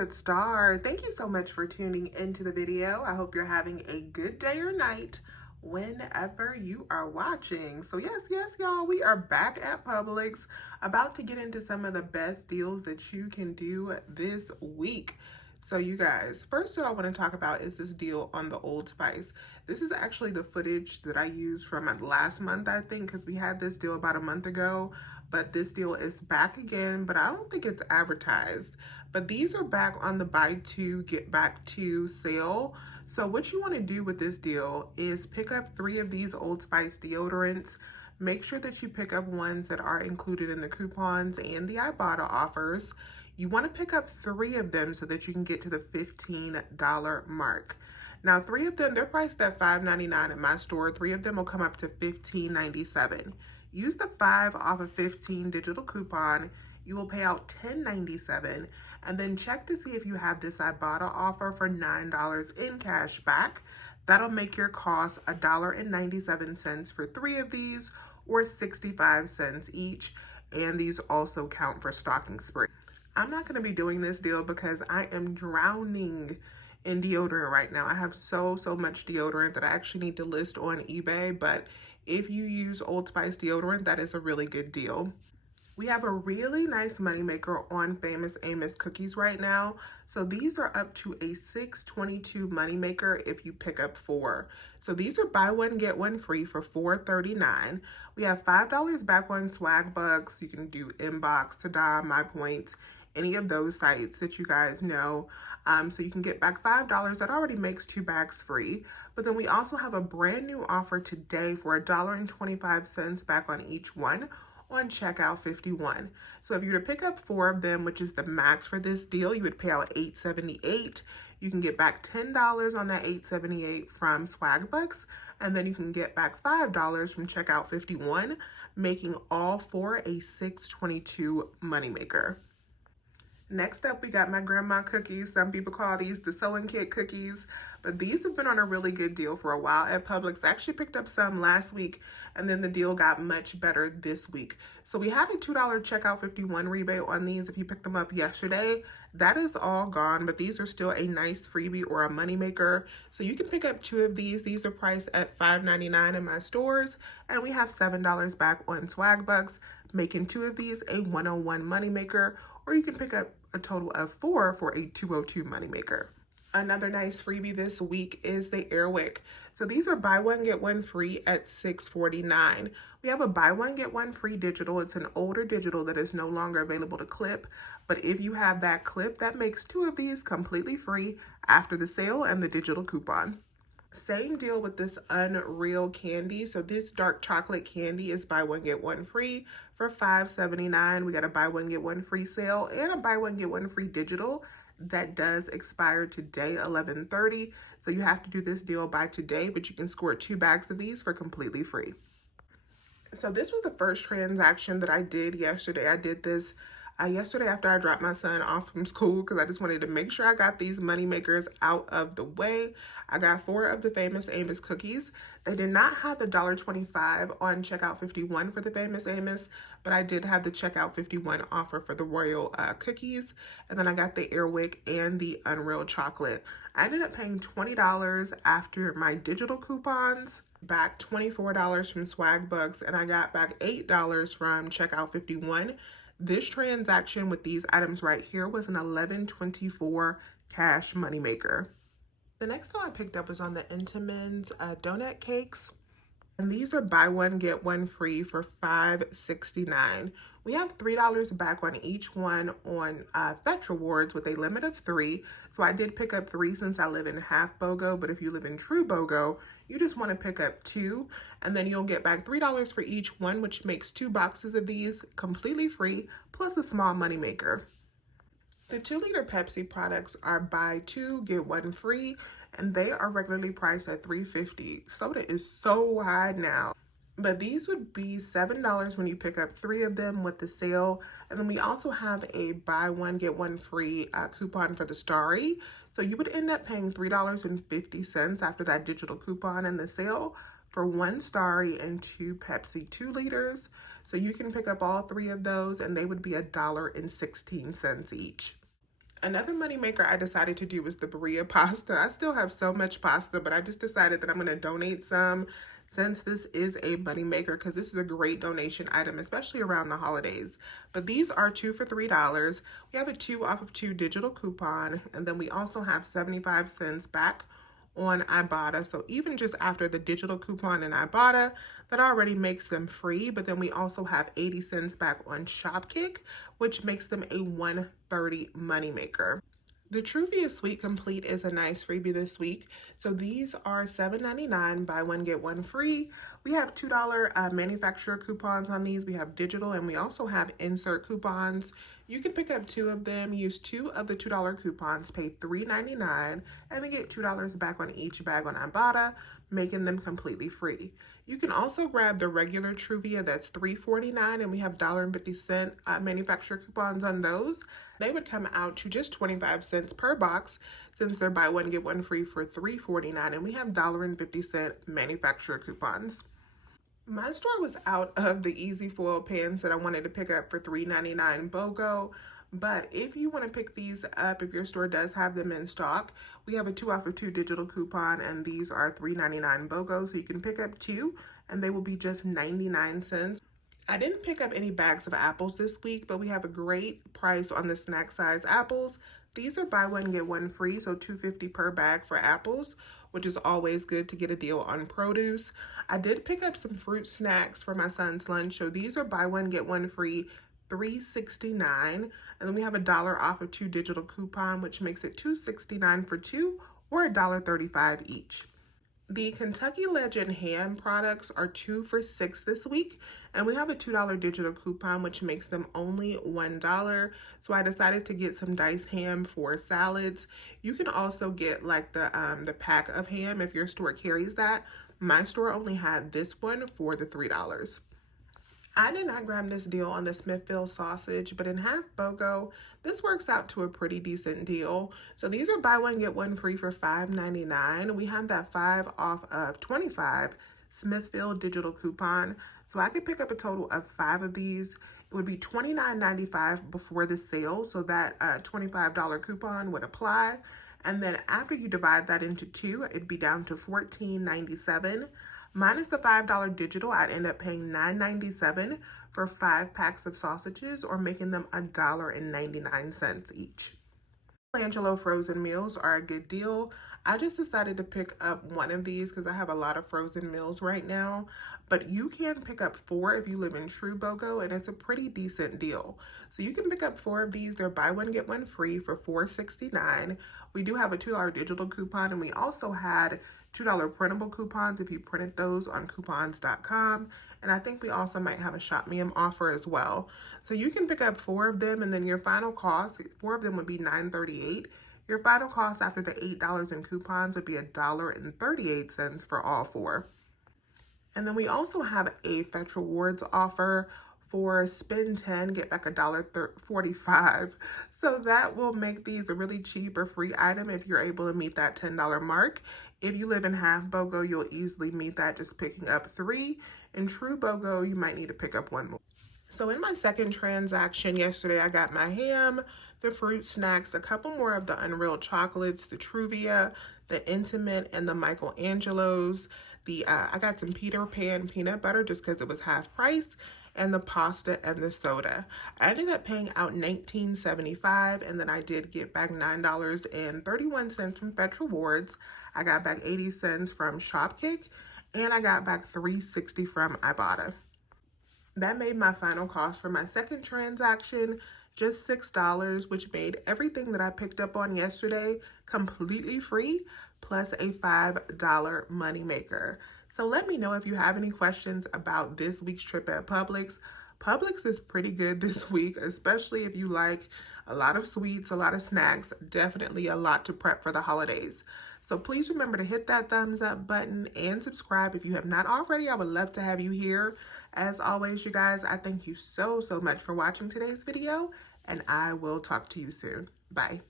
good star. Thank you so much for tuning into the video. I hope you're having a good day or night whenever you are watching. So yes, y'all, we are back at Publix, about to get into some of the best deals that you can do this week. So you guys, first thing I want to talk about is this deal on the Old Spice. This is actually the footage that I used from last month, I think, because we had this deal about a month ago, but this deal is back again, but I don't think it's advertised. But these are back on the buy two, get back two sale. So what you want to do with this deal is pick up 3 of these Old Spice deodorants. Make sure that you pick up ones that are included in the coupons and the Ibotta offers. You want to pick up 3 of them so that you can get to the $15 mark. Now, 3 of them, they're priced at $5.99 at my store. 3 of them will come up to $15.97. Use the 5 off of 15 digital coupon. You will pay out $10.97, and then check to see if you have this Ibotta offer for $9 in cash back. That'll make your cost $1.97 for 3 of these, or 65 cents each, and these also count for stocking spray. I'm not going to be doing this deal because I am drowning in deodorant right now. I have so much deodorant that I actually need to list on eBay, but if you use Old Spice deodorant, that is a really good deal. We have a really nice moneymaker on Famous Amos cookies right now. So these are up to a $6.22 moneymaker if you pick up 4. So these are buy one, get one free for $4.39. We have $5 back on swag bucks. You can do Inbox, Tada, My Points, any of those sites that you guys know. So you can get back $5. That already makes 2 bags free. But then we also have a brand new offer today for $1.25 back on each one on checkout 51. So if you were to pick up 4 of them, which is the max for this deal, you would pay out $8.78. You can get back $10 on that $8.78 from Swagbucks, and then you can get back $5 from checkout 51, making all 4 a $6.22 moneymaker. Next up, we got my grandma cookies. Some people call these the sewing kit cookies, but these have been on a really good deal for a while at Publix. I actually picked up some last week, and then the deal got much better this week. So we had a $2 checkout 51 rebate on these if you picked them up yesterday. That is all gone, but these are still a nice freebie or a moneymaker. So you can pick up 2 of these. These are priced at $5.99 in my stores, and we have $7 back on Swagbucks, making 2 of these a $101 moneymaker, or you can pick up a total of 4 for a $202 moneymaker. Another nice freebie this week is the Airwick. So these are buy one, get one free at $6.49. We have a buy one, get one free digital. It's an older digital that is no longer available to clip, but if you have that clip, that makes 2 of these completely free after the sale and the digital coupon. Same deal with this Unreal candy. So this dark chocolate candy is buy one, get one free for $5.79. We got a buy one, get one free sale and a buy one, get one free digital that does expire today, 11/30. So you have to do this deal by today, but you can score 2 bags of these for completely free. So this was the first transaction that I did yesterday. I did this yesterday after I dropped my son off from school because I just wanted to make sure I got these money makers out of the way. I got 4 of the Famous Amos cookies. They did not have the $1.25 on checkout 51 for the Famous Amos, but I did have the checkout 51 offer for the Royal cookies. And then I got the Airwick and the Unreal chocolate. I ended up paying $20 after my digital coupons, back $24 from Swagbucks, and I got back $8 from checkout 51. This transaction with these items right here was an $11.24 cash moneymaker. The next one I picked up was on the Entenmann's donut cakes. And these are buy one, get one free for $5.69. We have $3 back on each one on Fetch Rewards with a limit of 3. So I did pick up 3 since I live in half BOGO, but if you live in true BOGO, you just want to pick up 2, and then you'll get back $3 for each one, which makes 2 boxes of these completely free, plus a small moneymaker. The 2-liter Pepsi products are buy 2, get 1 free, and they are regularly priced at $3.50. Soda is so high now. But these would be $7 when you pick up 3 of them with the sale. And then we also have a buy one, get one free coupon for the Starry. So you would end up paying $3.50 after that digital coupon and the sale for 1 Starry and 2 Pepsi 2 liters. So you can pick up all 3 of those and they would be $1.16 each. Another moneymaker I decided to do was the burrito pasta. I still have so much pasta, but I just decided that I'm going to donate some since this is a moneymaker because this is a great donation item, especially around the holidays. But these are 2 for $3. We have a 2 off of 2 digital coupon, and then we also have 75 cents back on Ibotta. So even just after the digital coupon in Ibotta, that already makes them free. But then we also have 80 cents back on Shopkick, which makes them a 130 moneymaker. The Truvia Sweet Complete is a nice freebie this week. So these are $7.99, buy one, get one free. We have $2 manufacturer coupons on these. We have digital and we also have insert coupons. You can pick up 2 of them, use 2 of the $2 coupons, pay $3.99, and then get $2 back on each bag on Ibotta, making them completely free. You can also grab the regular Truvia that's $3.49, and we have $1.50 manufacturer coupons on those. They would come out to just 25 cents per box since they're buy one, get one free for $3.49, and we have $1.50 manufacturer coupons. My store was out of the easy foil pans that I wanted to pick up for $3.99 BOGO. But if you want to pick these up, if your store does have them in stock, we have a 2 off of 2 digital coupon, and these are $3.99 BOGO. So you can pick up 2, and they will be just 99 cents. I didn't pick up any bags of apples this week, but we have a great price on the snack size apples. These are buy one, get one free, so $2.50 per bag for apples, which is always good to get a deal on produce. I did pick up some fruit snacks for my son's lunch, so these are buy one, get one free, $3.69. And then we have $1 off of 2 digital coupon, which makes it $2.69 for 2 or $1.35 each. The Kentucky Legend ham products are 2 for $6 this week, and we have a $2 digital coupon, which makes them only $1. So I decided to get some diced ham for salads. You can also get like the pack of ham if your store carries that. My store only had this one for the $3. I did not grab this deal on the Smithfield sausage, but in half BOGO, this works out to a pretty decent deal. So these are buy one, get one free for $5.99. We have that 5 off of 25 Smithfield digital coupon. So I could pick up a total of 5 of these. It would be $29.95 before the sale, so that $25 coupon would apply. And then after you divide that into 2, it'd be down to $14.97. Minus the $5 digital, I'd end up paying $9.97 for 5 packs of sausages, or making them $1.99 each. Angelo frozen meals are a good deal. I just decided to pick up one of these because I have a lot of frozen meals right now, but you can pick up 4 if you live in true BOGO, and it's a pretty decent deal. So you can pick up 4 of these. They're buy one, get one free for $4.69. We do have a $2 digital coupon, and we also had $2 printable coupons if you printed those on coupons.com. And I think we also might have a Shop Me-Em offer as well. So you can pick up 4 of them, and then your final cost, 4 of them would be $9.38. Your final cost after the $8 in coupons would be $1.38 for all 4. And then we also have a Fetch Rewards offer for spend 10, get back $1.45. So that will make these a really cheap or free item if you're able to meet that $10 mark. If you live in half BOGO, you'll easily meet that just picking up 3. In true BOGO, you might need to pick up 1 more. So in my second transaction yesterday, I got my ham, the fruit snacks, a couple more of the Unreal chocolates, the Truvia, the Intimate, and the Michelangelos. I got some Peter Pan peanut butter just because it was half price, and the pasta and the soda. I ended up paying out $19.75, and then I did get back $9.31 from Fetch Rewards. I got back 80 cents from Shopkick, and I got back $3.60 from Ibotta. That made my final cost for my second transaction just $6, which made everything that I picked up on yesterday completely free, plus a $5 moneymaker. So let me know if you have any questions about this week's trip at Publix. Publix is pretty good this week, especially if you like a lot of sweets, a lot of snacks, definitely a lot to prep for the holidays. So please remember to hit that thumbs up button and subscribe if you have not already. I would love to have you here. As always, you guys, I thank you so much for watching today's video, and I will talk to you soon. Bye.